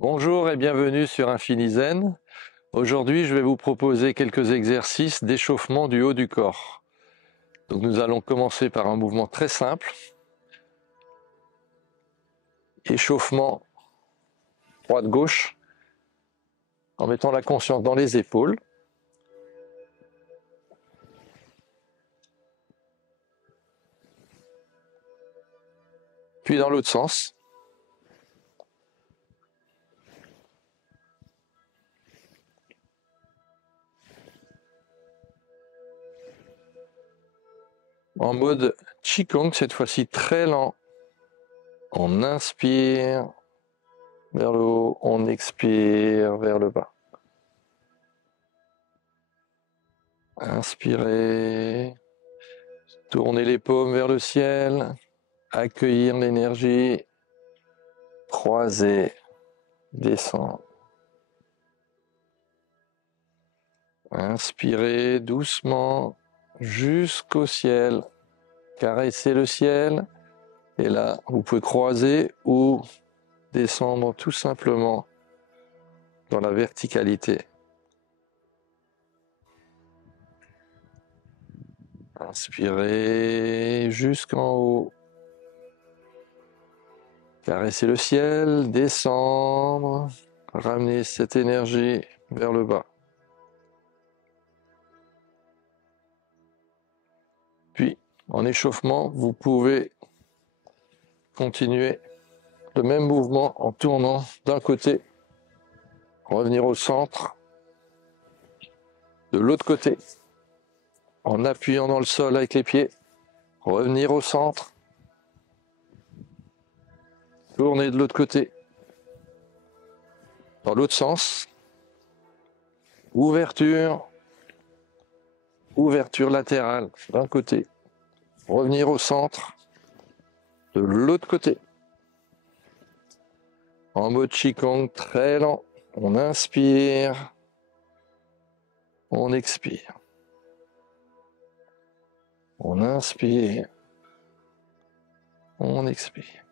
Bonjour et bienvenue sur Infini Zen. Aujourd'hui, je vais vous proposer quelques exercices d'échauffement du haut du corps. Donc nous allons commencer par un mouvement très simple. Échauffement droite-gauche en mettant la conscience dans les épaules. Puis dans l'autre sens. En mode Qigong, cette fois-ci très lent. On inspire vers le haut, on expire vers le bas. Inspirez, tournez les paumes vers le ciel, accueillir l'énergie, croiser, descendre. Inspirez doucement jusqu'au ciel, caressez le ciel, et là vous pouvez croiser ou descendre tout simplement dans la verticalité. Inspirez jusqu'en haut, caressez le ciel, descendre, ramenez cette énergie vers le bas. Puis, en échauffement, vous pouvez continuer le même mouvement en tournant d'un côté, revenir au centre, de l'autre côté, en appuyant dans le sol avec les pieds, revenir au centre, tourner de l'autre côté, dans l'autre sens, ouverture, ouverture latérale d'un côté, revenir au centre, de l'autre côté. En mode Qigong très lent, on inspire, on expire. On inspire, on expire.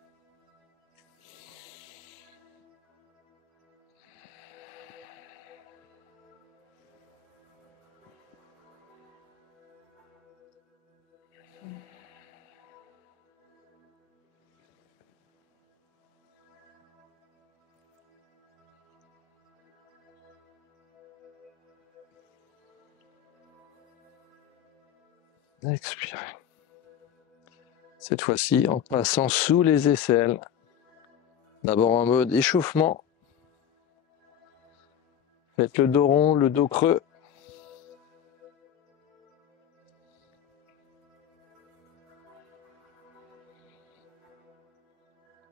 Expirez. Cette fois-ci, en passant sous les aisselles. D'abord en mode échauffement. Faites le dos rond, le dos creux.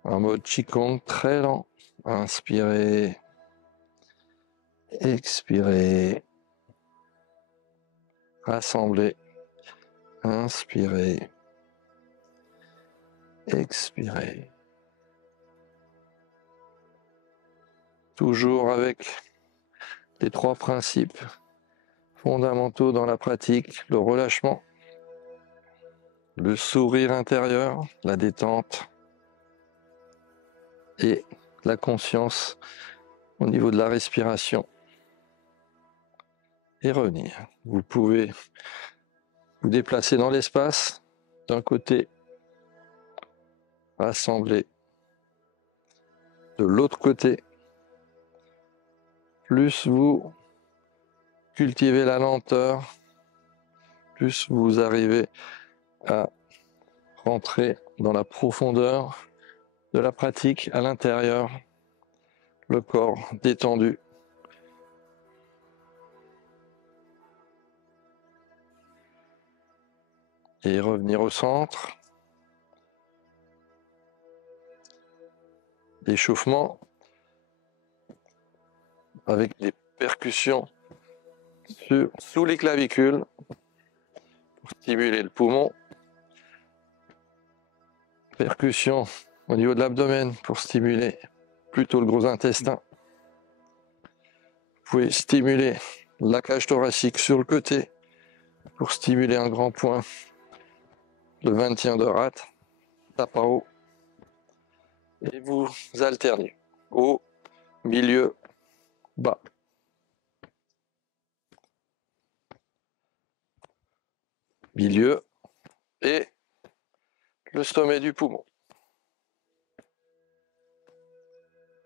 En mode Qigong très lent. Inspirez. Expirez. Rassemblez. Inspirez. Expirez. Toujours avec les trois principes fondamentaux dans la pratique, le relâchement, le sourire intérieur, la détente et la conscience au niveau de la respiration. Et revenir. Vous pouvez vous déplacer dans l'espace, d'un côté, rassembler, de l'autre côté. Plus vous cultivez la lenteur, plus vous arrivez à rentrer dans la profondeur de la pratique à l'intérieur, le corps détendu. Et revenir au centre. L'échauffement avec des percussions sous les clavicules pour stimuler le poumon. Percussions au niveau de l'abdomen pour stimuler plutôt le gros intestin. Vous pouvez stimuler la cage thoracique sur le côté pour stimuler un grand point, le maintien de rate, tape à haut. Et vous alternez haut, milieu, bas. Milieu et le sommet du poumon.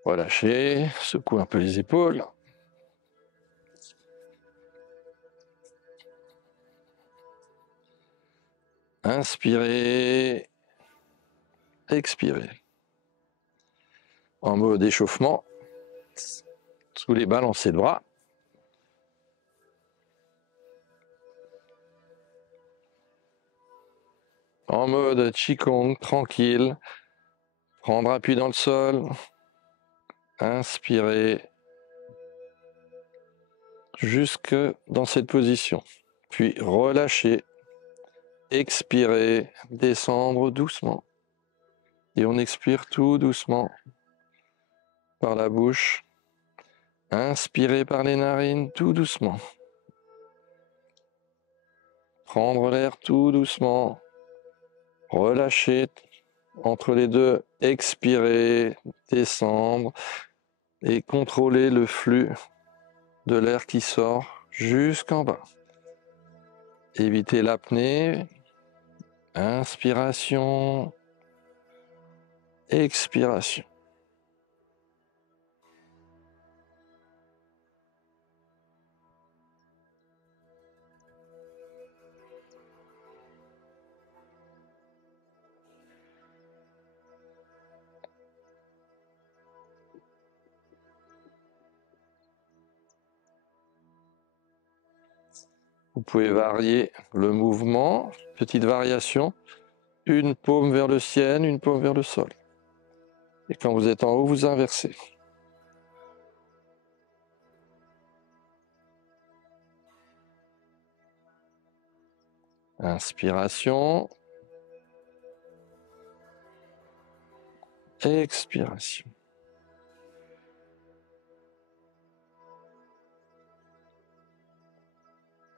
Relâchez, secouez un peu les épaules. Inspirez, expirez. En mode échauffement, sous les balancés de bras. En mode Qigong, tranquille. Prendre appui dans le sol. Inspirez jusque dans cette position. Puis relâchez. Expirez, descendre doucement. Et on expire tout doucement par la bouche. Inspirez par les narines tout doucement. Prendre l'air tout doucement. Relâchez entre les deux. Expirez, descendre et contrôler le flux de l'air qui sort jusqu'en bas. Évitez l'apnée. Inspiration. Expiration. Vous pouvez varier le mouvement, petite variation, une paume vers le ciel, une paume vers le sol. Et quand vous êtes en haut, vous inversez. Inspiration. Expiration.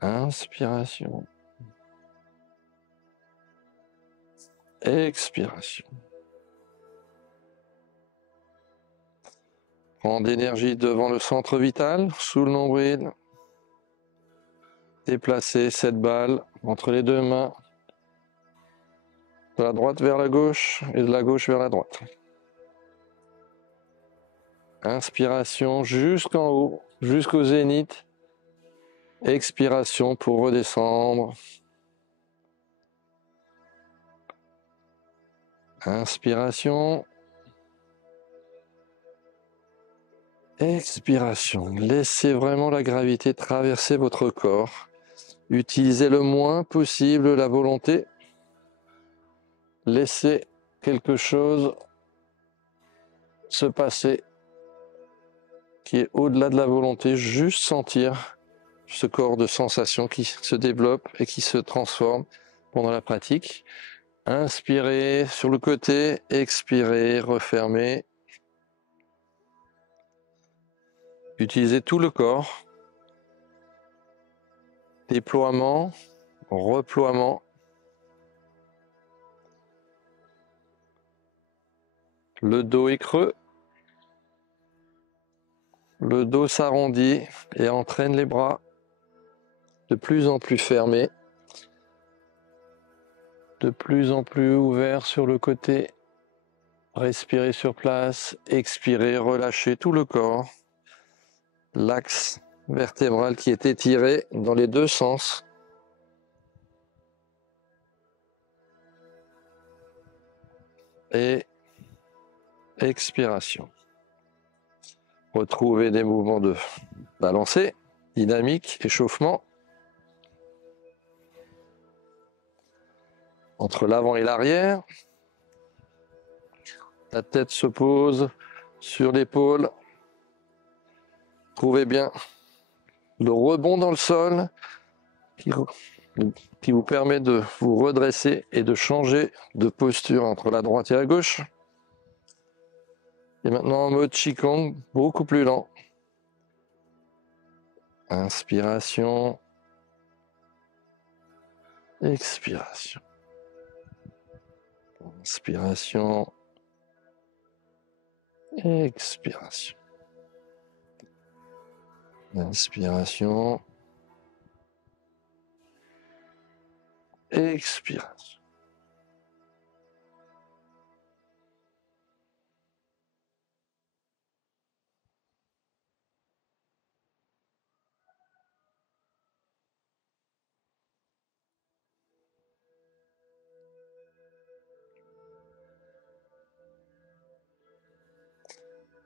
Inspiration. Expiration. Prendre l'énergie devant le centre vital, sous le nombril. Déplacer cette balle entre les deux mains, de la droite vers la gauche et de la gauche vers la droite. Inspiration jusqu'en haut, jusqu'au zénith. Expiration pour redescendre. Inspiration. Expiration. Laissez vraiment la gravité traverser votre corps. Utilisez le moins possible la volonté. Laissez quelque chose se passer qui est au-delà de la volonté. Juste sentir ce corps de sensation qui se développe et qui se transforme pendant la pratique. Inspirez sur le côté, expirez, refermez. Utilisez tout le corps. Déploiement, reploiement. Le dos est creux. Le dos s'arrondit et entraîne les bras de plus en plus fermés. De plus en plus ouverts sur le côté. Respirez sur place, expirez, relâchez tout le corps. L'axe vertébral qui est étiré dans les deux sens. Et expiration. Retrouvez des mouvements de balancée, dynamique, échauffement. Entre l'avant et l'arrière. La tête se pose sur l'épaule. Trouvez bien le rebond dans le sol qui vous permet de vous redresser et de changer de posture entre la droite et la gauche. Et maintenant en mode Qigong, beaucoup plus lent. Inspiration. Expiration. Inspiration. Expiration. Inspiration. Expiration.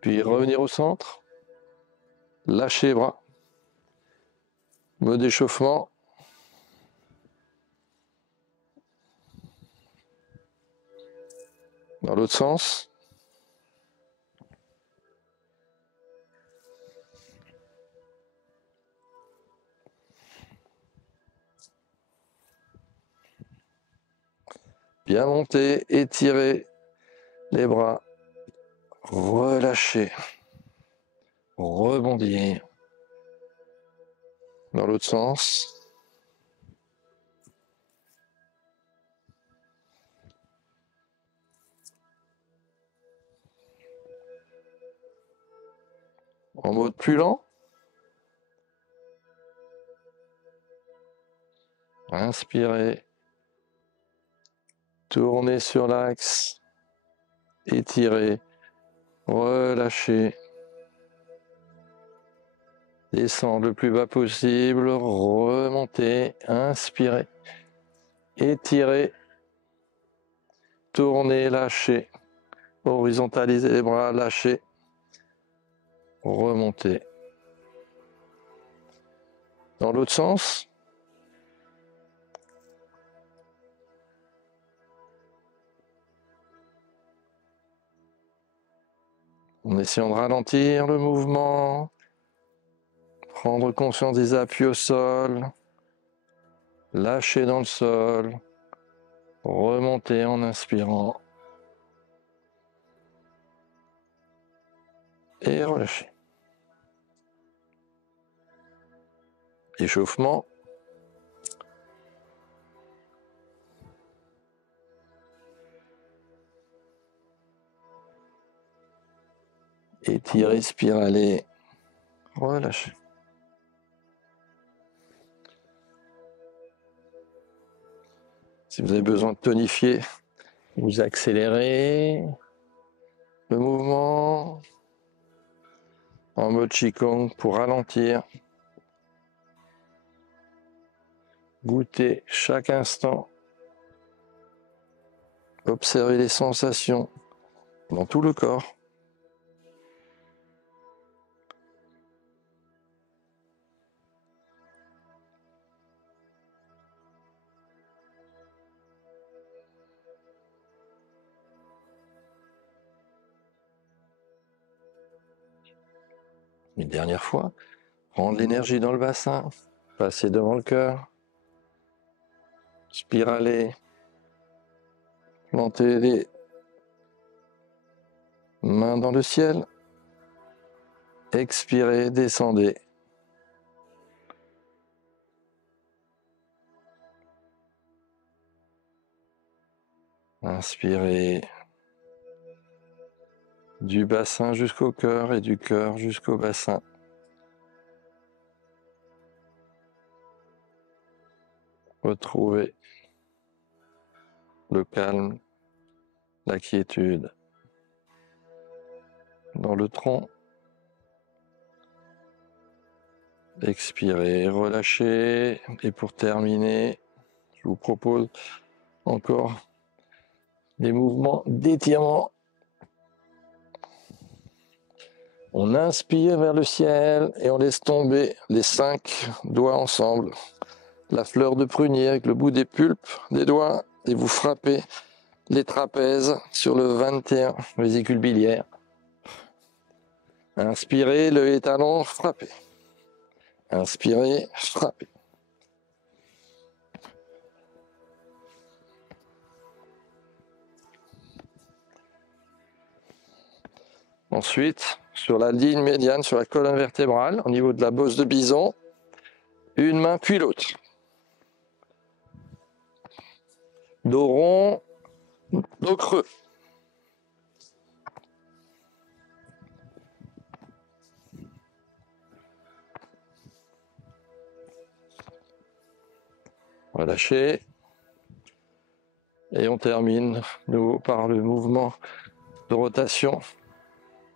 Puis revenir au centre. Lâcher les bras. Mode d'échauffement. Dans l'autre sens. Bien monter, étirer les bras, relâcher, rebondir. Dans l'autre sens. En mode plus lent. Inspirez. Tournez sur l'axe. Étirez. Relâchez. Descendre le plus bas possible. Remontez. Inspirez. Étirez. Tournez, lâchez. Horizontalisez les bras, lâchez. Remontez. Dans l'autre sens. En essayant de ralentir le mouvement. Prendre conscience des appuis au sol. Lâcher dans le sol. Remonter en inspirant. Et relâcher. Échauffement. Étirer, spiraler. Relâcher. Si vous avez besoin de tonifier, vous accélérez le mouvement en mode Qigong pour ralentir. Goûtez chaque instant. Observez les sensations dans tout le corps. Une dernière fois, prendre l'énergie dans le bassin, passer devant le cœur, spiraler, planter les mains dans le ciel, expirez, descendez. Inspirez du bassin jusqu'au cœur et du cœur jusqu'au bassin. Retrouvez le calme, la quiétude dans le tronc. Expirez, relâchez. Et pour terminer, je vous propose encore des mouvements d'étirement. On inspire vers le ciel et on laisse tomber les 5 doigts ensemble. La fleur de prunier avec le bout des pulpes des doigts et vous frappez les trapèzes sur le 21, vésicule biliaire. Inspirez, levez les talons, frappez. Inspirez, frappez. Ensuite, sur la ligne médiane, sur la colonne vertébrale, au niveau de la bosse de bison, une main puis l'autre. Dos rond, dos creux. Relâchez. Et on termine nous par le mouvement de rotation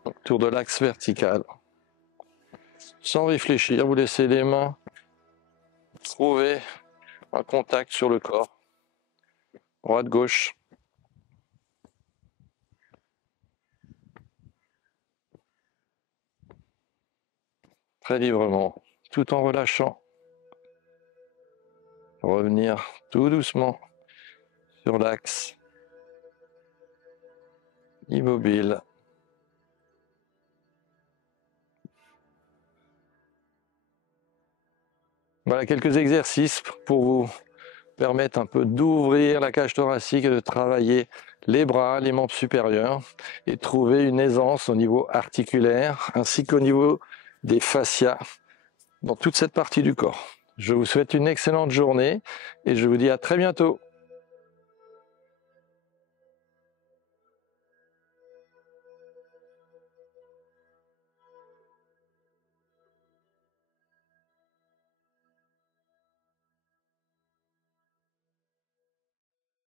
autour de l'axe vertical. Sans réfléchir, vous laissez les mains trouver un contact sur le corps. Droite-gauche. Très librement, tout en relâchant. Revenir tout doucement sur l'axe. Immobile. Voilà quelques exercices pour vous permettre un peu d'ouvrir la cage thoracique et de travailler les bras, les membres supérieurs et trouver une aisance au niveau articulaire ainsi qu'au niveau des fascias dans toute cette partie du corps. Je vous souhaite une excellente journée et je vous dis à très bientôt.